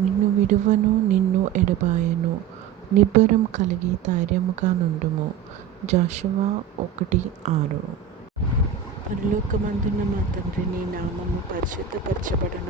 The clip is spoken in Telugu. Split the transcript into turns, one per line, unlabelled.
నిన్ను విడువను నిన్ను ఎడబాయను నిబ్బరం కలిగి ధైర్యముగా నుండుము జాషువా ఒకటి ఆరు పరలోకమందున్న మా తండ్రి నీ నామము పరిశుద్ధపరచబడను